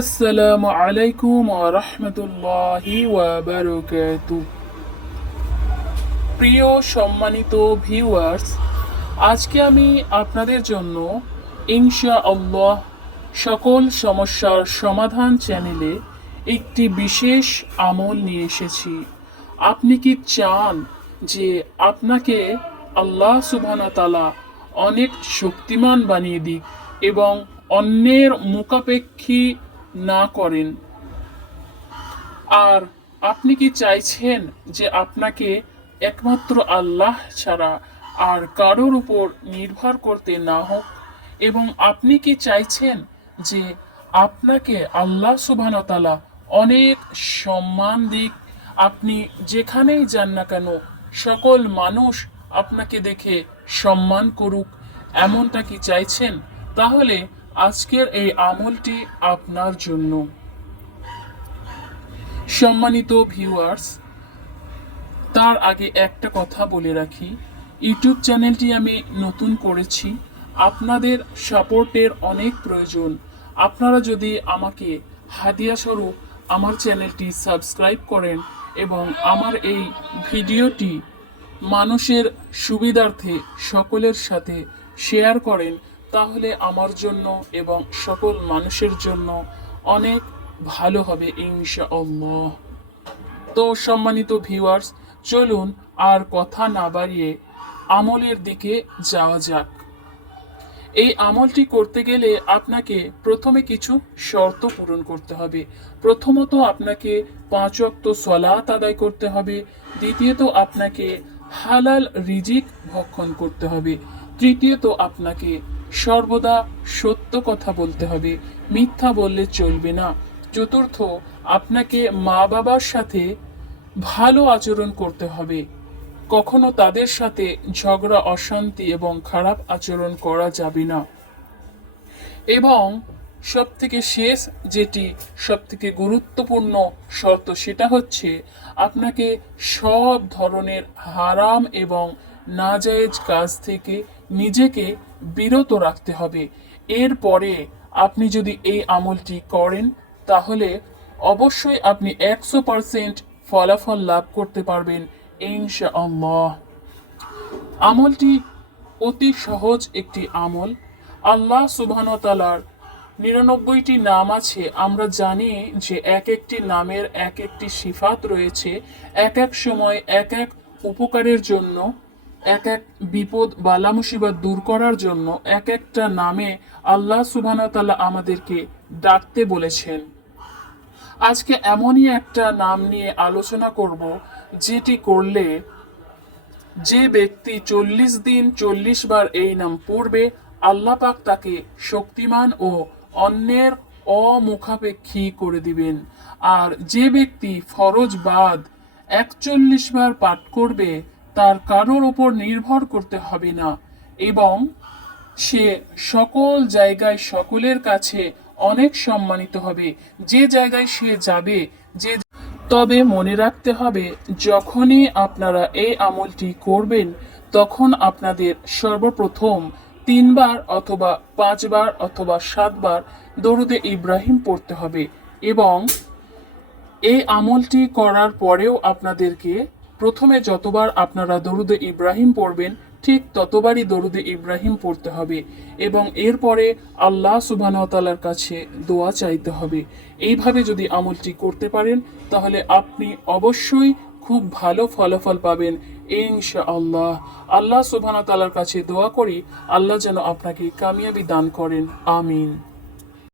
আসসালামু আলাইকুম ওয়া রাহমাতুল্লাহি ওয়া বারাকাতুহু। প্রিয় সম্মানিত ভিউয়ার্স, আজকে আমি আপনাদের জন্য ইনশাআল্লাহ সকল সমস্যার সমাধান চ্যানেলে একটি বিশেষ আমল নিয়ে এসেছি। আপনি কি চান যে আপনাকে আল্লাহ সুবহানাহু ওয়া তাআলা অনেক শক্তিমান বানিয়ে দিক এবং অন্যের মুখাপেক্ষী না করেন? আর আপনি কি চাইছেন যে আপনাকে একমাত্র আল্লাহ ছাড়া আর কারোর উপর নির্ভর করতে না হোক? এবং আপনি কি চাইছেন যে আপনাকে আল্লাহ সুবহানাহু ওয়া তাআলা অনেক সম্মান দিক, আপনি যেখানেই যান না কেন সকল মানুষ আপনাকে দেখে সম্মান করুক, এমনটা কি চাইছেন? তাহলে আজকের এই আমলটি আপনার জন্য। সম্মানিত ভিউয়ার্স, তার আগে একটা কথা বলে রাখি, ইউটিউব চ্যানেলটি আমি নতুন করেছি, আপনাদের সাপোর্টের অনেক প্রয়োজন। আপনারা যদি আমাকে হাদিয়া স্বরূপ আমার চ্যানেলটি সাবস্ক্রাইব করেন এবং আমার এই ভিডিওটি মানুষের সুবিধার্থে সকলের সাথে শেয়ার করেন, তাহলে আমার জন্য এবং সকল মানুষের জন্য অনেক ভালো হবে ইনশাআল্লাহ। তো সম্মানিত ভিউয়ার্স, চলুন আর কথা না বাড়িয়ে আমলের দিকে যাওয়া যাক। এই আমলটি করতে গেলে আপনাকে প্রথমে কিছু শর্ত পূরণ করতে হবে। প্রথমত আপনাকে 5 ওয়াক্ত সালাত আদায় করতে হবে। দ্বিতীয়ত আপনাকে হালাল রিজিক ভক্ষণ করতে হবে। তৃতীয়ত আপনাকে সর্বদা সত্য কথা বলতে হবে, মিথ্যা বললে চলবে না। চতুর্থ, আপনাকে মা বাবার সাথে ভালো আচরণ করতে হবে, কখনো তাদের সাথে ঝগড়া, অশান্তি এবং খারাপ আচরণ করা যাবে না। এবং সবথেকে শেষ, যেটি সবথেকে গুরুত্বপূর্ণ শর্ত, সেটা হচ্ছে আপনাকে সব ধরনের হারাম এবং নাজায়েজ কাজ থেকে নিজেকে বিরত রাখতে হবে। এরপরে আপনি যদি এই আমলটি করেন, তাহলে অবশ্যই আপনি 100% ফলাফল লাভ করতে পারবেন ইনশাআল্লাহ। আমলটি অতি সহজ একটি আমল। আল্লাহ সুবহানাহু ওয়া তাআলার 99টি নাম আছে। আমরা জানি যে এক একটি নামের এক একটি সিফাত রয়েছে, এক এক সময় এক এক উপকারের জন্য, এক এক বিপদ বালা মুসিবত দূর করার জন্য এক একটা নামে আল্লাহ সুবহানাহু ওয়া তাআলা আমাদেরকে ডাকতে বলেছেন। আজকে এমনই একটা নাম নিয়ে আলোচনা করব, যেটি করলে যে ব্যক্তি 40 দিন 40 বার এই নাম পড়বে, আল্লাহ পাক তাকে শক্তিমান ও অন্যের অমুখাপেক্ষী করে দিবেন। আর যে ব্যক্তি ফরজ বাদ 41 বার পাঠ করবে, তার কারোর ওপর নির্ভর করতে হবে না এবং সে সকল জায়গায় সকলের কাছে অনেক সম্মানিত হবে। যে জায়গায় সে যাবে, তবে মনে রাখতে হবে, যখনই আপনারা এই আমলটি করবেন, তখন আপনাদের সর্বপ্রথম 3 বার অথবা 5 বার অথবা 7 বার দরুদে ইব্রাহিম পড়তে হবে। এবং এই আমলটি করার পরেও আপনাদেরকে প্রথমে যতবার আপনারা দরুদে ইব্রাহিম পড়বেন, ঠিক ততবারই দরুদে ইব্রাহিম পড়তে হবে এবং এরপরে আল্লাহ সুবহানাহু ওয়া তাআলার কাছে দোয়া চাইতে হবে। এইভাবে যদি আমলটি করতে পারেন, তাহলে আপনি অবশ্যই খুব ভালো ফলাফল পাবেন ইনশাআল্লাহ। আল্লাহ সুবহানাহু ওয়া তাআলার কাছে দোয়া করি, আল্লাহ যেন আপনাকে কামিয়াবি দান করেন। আমিন।